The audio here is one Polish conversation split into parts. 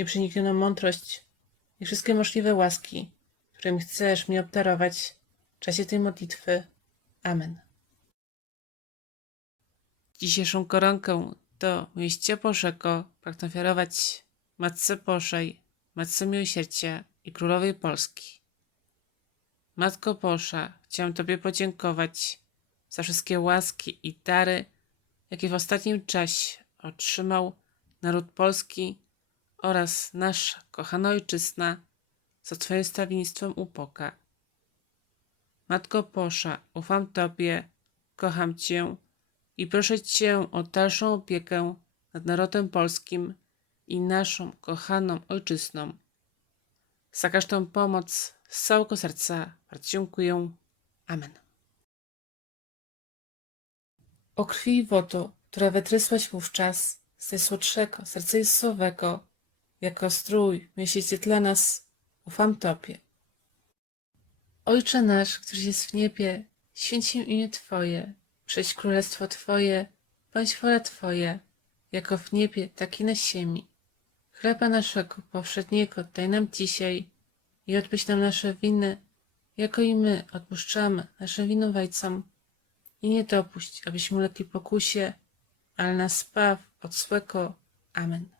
nieprzeniknioną mądrość i wszystkie możliwe łaski, którymi chcesz mnie obdarować w czasie tej modlitwy. Amen. Dzisiejszą koronkę do mieście Bożego pragnę ofiarować Matce Bożej, Matce Miłosierdzia i Królowej Polski. Matko Boża, chciałem Tobie podziękować za wszystkie łaski i dary, jakie w ostatnim czasie otrzymał naród polski oraz nasza kochana ojczyzna za Twoim stawiennictwem u Boga. Matko Boża, ufam Tobie, kocham Cię i proszę Cię o dalszą opiekę nad narodem polskim i naszą kochaną ojczyzną. Za każdą pomoc z całego serca bardzo dziękuję. Amen. O krwi i wodo, które wytrysłaś wówczas z najsłodszego serca Jezusowego, jako strój miesięcy dla nas, ufam Tobie. Ojcze nasz, któryś jest w niebie, święć się imię Twoje, przyjdź królestwo Twoje, bądź wola Twoja, jako w niebie, tak i na ziemi. Chleba naszego powszedniego daj nam dzisiaj i odpuść nam nasze winy, jako i my odpuszczamy naszym winowajcom. I nie dopuść, abyśmy ulegli pokusie, ale nas zbaw od złego. Amen.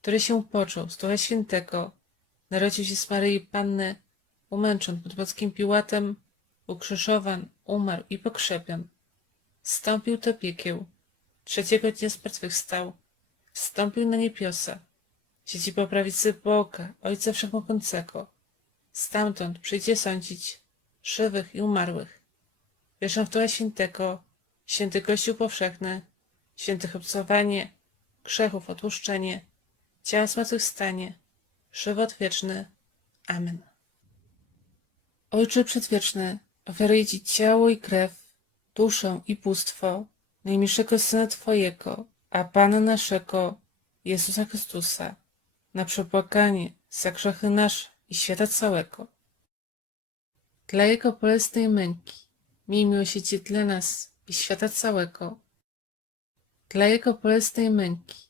który się począł z Ducha Świętego, narodził się z Maryi Panny, umęczon pod Polskim Piłatem, ukrzyżowan, umarł i pokrzepion. Wstąpił do piekieł, trzeciego dnia zmartwychwstał, wstąpił na niebiosa, siedzi po prawicy Boga, Ojca Wszechmogącego. Stamtąd przyjdzie sądzić żywych i umarłych. Wierzę w Ducha Świętego, święty Kościół powszechny, świętych obcowanie, grzechów odłuszczenie, ciała zmartwychwstanie, żywot wieczny. Amen. Ojcze Przedwieczny, ofiaruję Ci ciało i krew, duszę i bóstwo najmilszego Syna Twojego, a Pana naszego, Jezusa Chrystusa, na przebłaganie za grzechy nasze i świata całego. Dla Jego bolesnej męki, miej miłosierdzie dla nas i świata całego. Dla Jego bolesnej męki,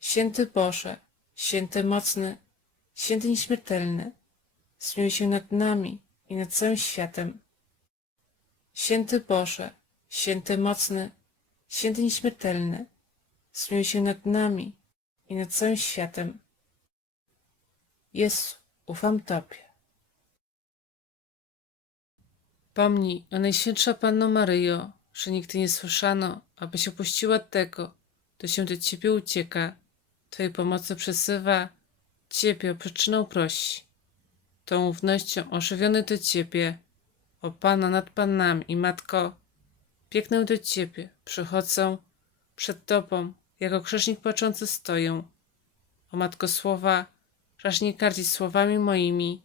Święty Boże, święty mocny, święty nieśmiertelny, zmiłuj się nad nami i nad całym światem. Święty Boże, święty mocny, święty nieśmiertelny, zmiłuj się nad nami i nad całym światem. Jezu, ufam Tobie. Pomnij, o Najświętsza Panno Maryjo, że nigdy nie słyszano, abyś opuściła tego, kto się do Ciebie ucieka, Twojej pomocy przesywa, Ciebie o przyczynę prosi. Tą ufnością ożywiony do Ciebie, o Pana nad Panami i Matko, biegnę do Ciebie, przychodzę przed Tobą, jako grzesznik płaczący stoję. O Matko Słowa, raż nie kardzić słowami moimi,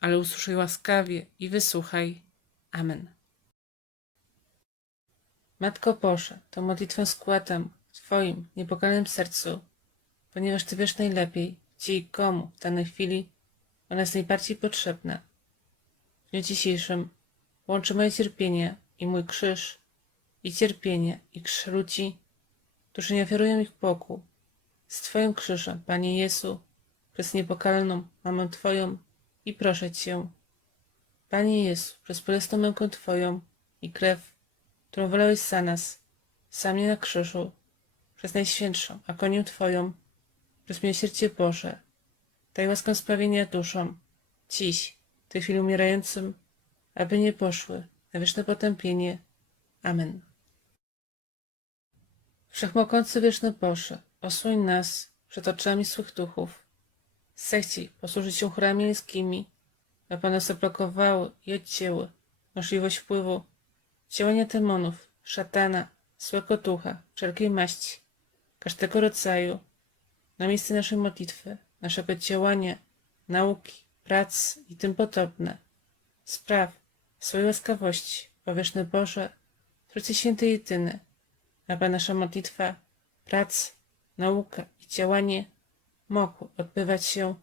ale usłyszaj łaskawie i wysłuchaj. Amen. Matko Boże, to modlitwę składam w Twoim niepokalnym sercu, ponieważ Ty wiesz najlepiej, gdzie i komu w danej chwili ona jest najbardziej potrzebna. W dniu dzisiejszym łączy moje cierpienie i mój krzyż, i cierpienie i krzyż ludzi, którzy nie ofiarują ich Bogu, z Twoim krzyżem, Panie Jezu, przez niepokalną Mamę Twoją i proszę Cię, Panie Jezu, przez bolesną mękę Twoją i krew, którą wylałeś za nas, sam nie na krzyżu, przez Najświętszą agonię Twoją, przez miłosierdzie Boże, daj łaskę sprawienia duszom, dziś, w tej chwili umierającym, aby nie poszły na wieczne potępienie. Amen. Wszechmogący wieczny Boże, osłoń nas przed oczami złych duchów. Zechciej posłużyć się chórami aby one zablokowały i odcięły możliwość wpływu działania demonów, szatana, złego ducha, wszelkiej maści, każdego rodzaju, na miejsce naszej modlitwy, naszego działania, nauki, prac i tym podobne. Spraw swojej łaskawości, powieszny Boże, Trójcy Święty Jedyny, aby nasza modlitwa, prac, nauka i działanie mogły odbywać się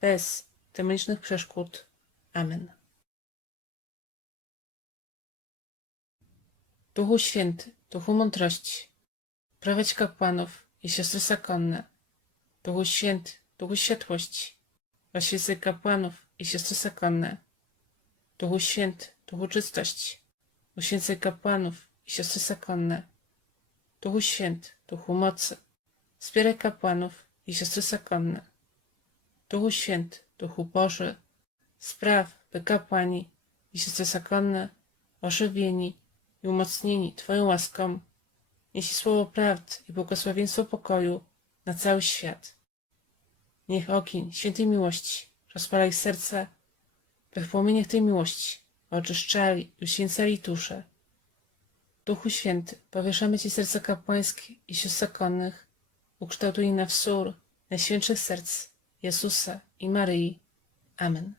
bez demonicznych przeszkód. Amen. Duchu Święty, Duchu Mądrości, prowadź kapłanów i siostry zakonne. Duchu Święty, Duchu Światłości, oświecaj kapłanów i siostry zakonne. Duchu Święty, Duchu Czystości, uświęcaj kapłanów i siostry zakonne. Duchu Święty, Duchu Mocy, wspieraj kapłanów i siostry zakonne. Duchu Święty, Duchu Boży, spraw, by kapłani i siostry zakonne, ożywieni i umocnieni Twoją łaską, nieśli słowo prawdy i błogosławieństwo pokoju na cały świat. Niech ogień świętej miłości rozpala ich serca, by w płomieniach tej miłości oczyszczali i uświęcali dusze. Duchu Święty, powieszamy Ci serca kapłańskie i sióstr zakonnych, ukształtuj na wzór najświętszych serc Jezusa i Maryi. Amen.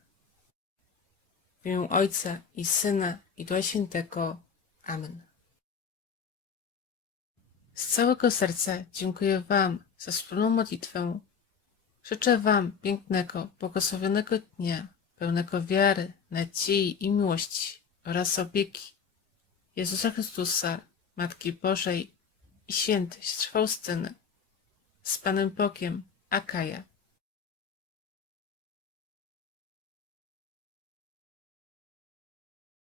W imię Ojca i Syna i Ducha Świętego. Amen. Z całego serca dziękuję Wam za wspólną modlitwę. Życzę Wam pięknego, błogosławionego dnia, pełnego wiary, nadziei i miłości oraz opieki Jezusa Chrystusa, Matki Bożej i świętej Faustyny. Z Panem Bogiem, Akaja.